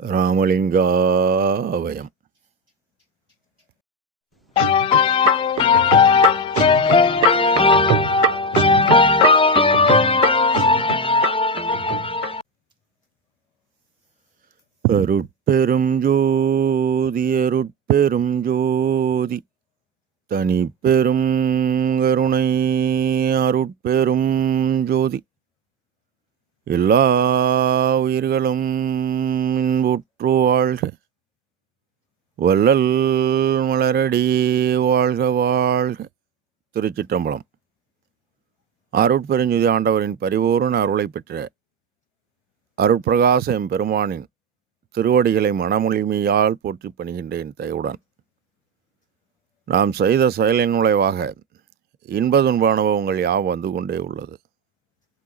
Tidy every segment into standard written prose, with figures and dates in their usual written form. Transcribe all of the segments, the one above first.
ராமலிங்காவயம். அருட்பெரும் ஜோதி அருட்பெரும் ஜோதி தனிப்பெரும் கருணை அருட்பெரும் ஜோதி எல்லா உயிர்களும் இன்புற்று வாழ்க, வள்ளல் மலரடி வாழ்க வாழ்க. திருச்சிற்றம்பலம். அருட்பெருஞ்சுதி ஆண்டவரின் பரிபூரண அருளை பெற்ற அருட்பிரகாச எம்பெருமானின் திருவடிகளை மனமொழிமையால் போற்றி பணிகின்றேன் தயவுடன். நாம் செய்த செயலின் நுழைவாக இன்ப துன்ப அனுபவங்கள் யாவும் வந்து கொண்டே உள்ளது.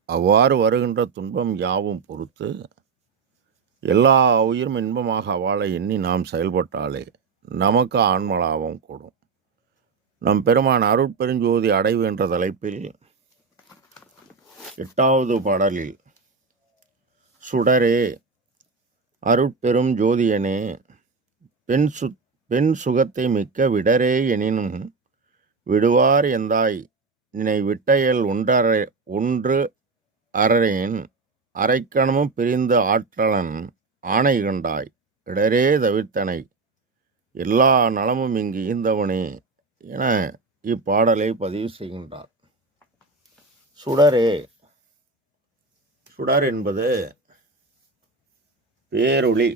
அவ்வாறு வருகின்ற துன்பம் யாவும் பொறுத்து எல்லா உயிரும் இன்பமாக வாழ எண்ணி நாம் செயல்பட்டாலே நமக்கு ஆன்மலாபம் கூடும். நம் பெருமான் அருட்பெருஞ்சோதி அடைவு என்ற தலைப்பில் 8வது பாடலில் சுடரே அருட்பெரும் ஜோதியனே பெண் சுகத்தை மிக்க விடரே எனினும் விடுவார் எந்தாய் நினை விட்டையல் ஒன்று அறேன் அரைக்கணமும் பிரிந்து ஆற்றலன் ஆணை கண்டாய் இடரே தவிர்த்தனை எல்லா நலமும் இங்கு ஈந்தவனே என இப்பாடலை பதிவு செய்கின்றார். சுடரே, சுடர் என்பது பேரொளி,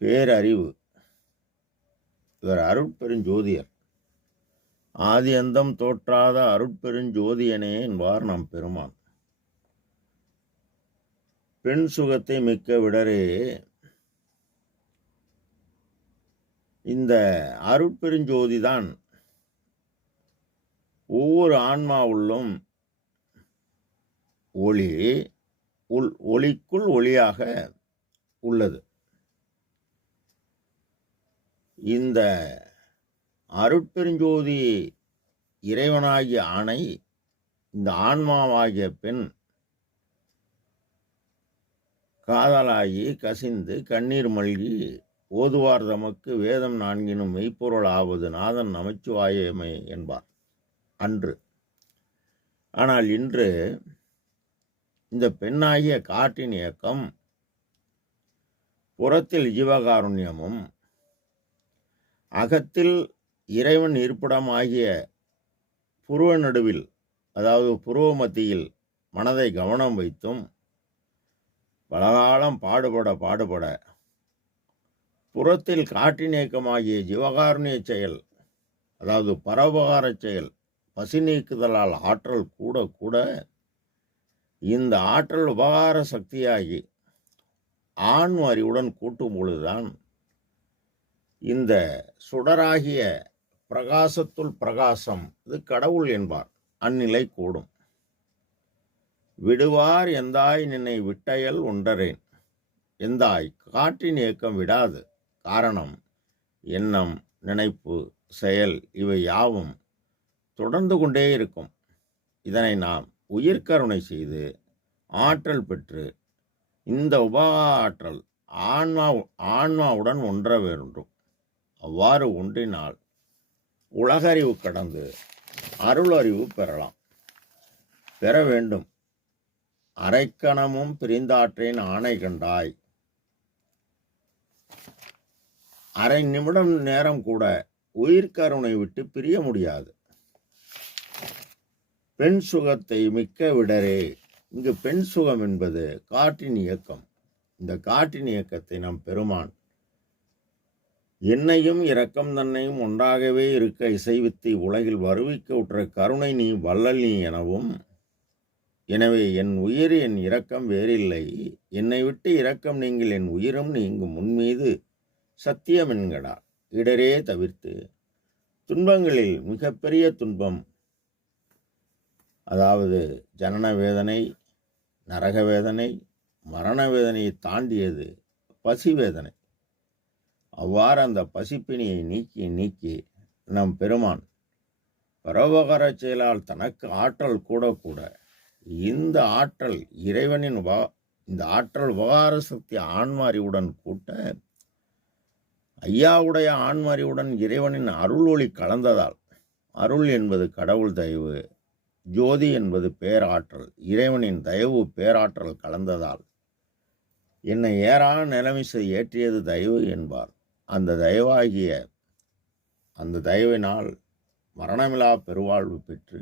பேரறிவு. இவர் அருட்பெருஞ்சோதியர். ஆதி அந்தம் தோற்றாத அருட்பெருஞ்சோதியனே என்பார் நம் பெருமான். பெண் சுகத்தை மிக்க விடரே. இந்த அருட்பெருஞ்சோதிதான் ஒவ்வொரு ஆன்மாவுள்ளும் ஒளி, ஒளிக்குள் ஒளியாக உள்ளது. இந்த அருட்பெருஞ்சோதி இறைவனாகிய ஆணை இந்த ஆன்மாவாகிய பெண் காதலாகி கசிந்து கண்ணீர் மல்கி ஓதுவார் தமக்கு வேதம் நான்கினும் மெய்ப்பொருள் ஆவது நாதன் நமச்சிவாயமே என்பார் அன்று. ஆனால் இன்று இந்த பெண்ணாகிய காற்றின் இயக்கம் புறத்தில் ஜீவகாருண்யமும் அகத்தில் இறைவன் இருப்பிடமாகிய புருவ நடுவில், அதாவது புருவ மத்தியில் மனதை கவனம் வைத்தும் பலகாலம் பாடுபட புறத்தில் காற்றின் இயக்கமாகிய ஜீவகாருண்ய செயல், அதாவது பரோபகார செயல், பசி நீக்குதலால் ஆற்றல் கூட கூட இந்த ஆற்றல் உபகார சக்தியாகி ஆன்ம அறிவுடன் கூட்டும் பொழுதுதான் இந்த சுடராகிய பிரகாசத்துள் பிரகாசம், இது கடவுள் என்பார், அந்நிலை கூடும். விடுவார் எந்தாய் நினை விட்டையல் ஒன்றரேன். எந்தாய் காற்றின் இயக்கம் விடாது. காரணம், எண்ணம், நினைப்பு, செயல் இவை யாவும் தொடர்ந்து கொண்டே இருக்கும். இதனை நாம் உயிர்கருணை செய்து ஆற்றல் பெற்று இந்த ஆற்றல் ஆன்மாவுடன் ஒன்ற வேண்டும். அவ்வாறு ஒன்றினால் உலகறிவு கடந்து அருளறிவு பெற வேண்டும். அரைக்கணமும் பிரிந்தாற்றேன் ஆணை கண்டாய். அரை நிமிடம் நேரம் கூட உயிர்கருணை விட்டு பிரிய முடியாது. பெண் சுகத்தை மிக்க விடரே. இங்கு பெண் சுகம் என்பது காற்றின் இயக்கம். இந்த காற்றின் இயக்கத்தை நம் பெருமான் என்னையும் இரக்கம் தன்னையும் ஒன்றாகவே இருக்க இசைவித்து உலகில் வருவிக்க உற்ற கருணை நீ வள்ளல் நீ எனவும், எனவே என் உயிர் என் இரக்கம் வேறில்லை, என்னை விட்டு இரக்கம் நீங்கள் என் உயிரும் நீங்கும் முன்மீது சத்தியம் என்கடா இடரே தவிர்த்து. துன்பங்களில் மிகப்பெரிய துன்பம், அதாவது ஜனன வேதனை, நரக வேதனை, மரண வேதனையை தாண்டியது பசி வேதனை. அவ்வாறு அந்த பசிப்பினியை நீக்கி நம் பெருமான் பரோபகார செயலால் தனக்கு ஆற்றல் கூட கூட இந்த ஆற்றல் இறைவனின் இந்த ஆற்றல் உபகார சக்தி ஆன்மாரிவுடன் கூட்ட ஐயாவுடைய ஆன்மாரிவுடன் இறைவனின் அருள் ஒளி கலந்ததால், அருள் என்பது கடவுள் தயவு, ஜோதி என்பது பேராற்றல், இறைவனின் தயவு பேராற்றல் கலந்ததால் என்னை ஏறா நிலைமிசை ஏற்றியது தயவு என்பார். அந்த தயவினால் மரணமிலா பெருவாழ்வு பெற்று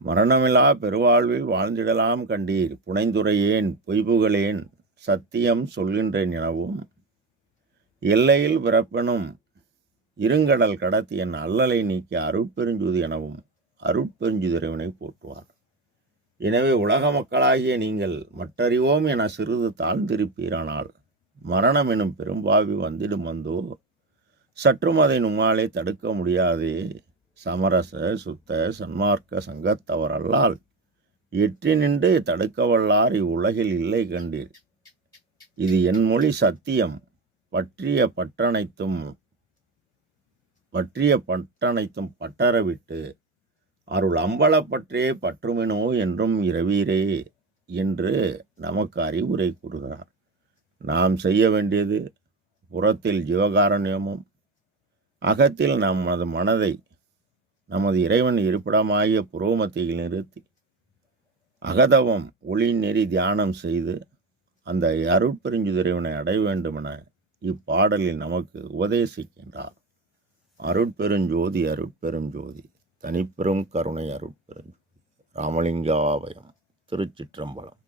மரணமிலா பெருவாழ்வில் வாழ்ந்திடலாம் கண்டீர். புனைந்துரையேன் பொய்புகளேன் சத்தியம் சொல்கின்றேன் எனவும், எல்லையில் பிறப்பெனும் இருங்கடல் கடத்தி என் அல்லலை நீக்கி அருட்பெருஞ்சோதி எனவும் அருட்பெருஞ்சுதிரைவனை போற்றுவார். எனவே உலக மக்களாகிய நீங்கள் மற்றறிவோம் என சிறிது தாழ்ந்திருப்பீரானால் மரணம் எனும் பெரும்பாவி வந்திடும் வந்தோ, சற்றும் அதை உம்மாலே தடுக்க முடியாதே. சமரச சுத்த சன்மார்க்க சங்கத்தவரல்லால் எற்றி நின்று தடுக்க வல்லார் இவ்வுலகில் இல்லை கண்டீர். இது என் மொழி சத்தியம். பற்றிய பட்டனைத்தும் பட்டறவிட்டு அருள் அம்பலப்பற்றே பற்றுமினோ என்றும் இரவீரே என்று நமக்கு அறிவுரை கூறுகிறார். நாம் செய்ய வேண்டியது புறத்தில் ஜீவகாருண்யமும், அகத்தில் நமது மனதை நமது இறைவன் இருப்பிடமாகிய புரோமத்தியில் நிறுத்தி அகதவம் ஒளி நெறி தியானம் செய்து அந்த அருட்பெருஞ்சுதிரைவனை அடைய வேண்டுமென இப்பாடலில் நமக்கு உபதேசிக்கின்றார். அருட்பெருஞ்சோதி அருட்பெருஞ்சோதி தனிப்பெரும் கருணை அருட்பெருஞ்சோதி. ராமலிங்காபயம். திருச்சிற்றம்பலம்.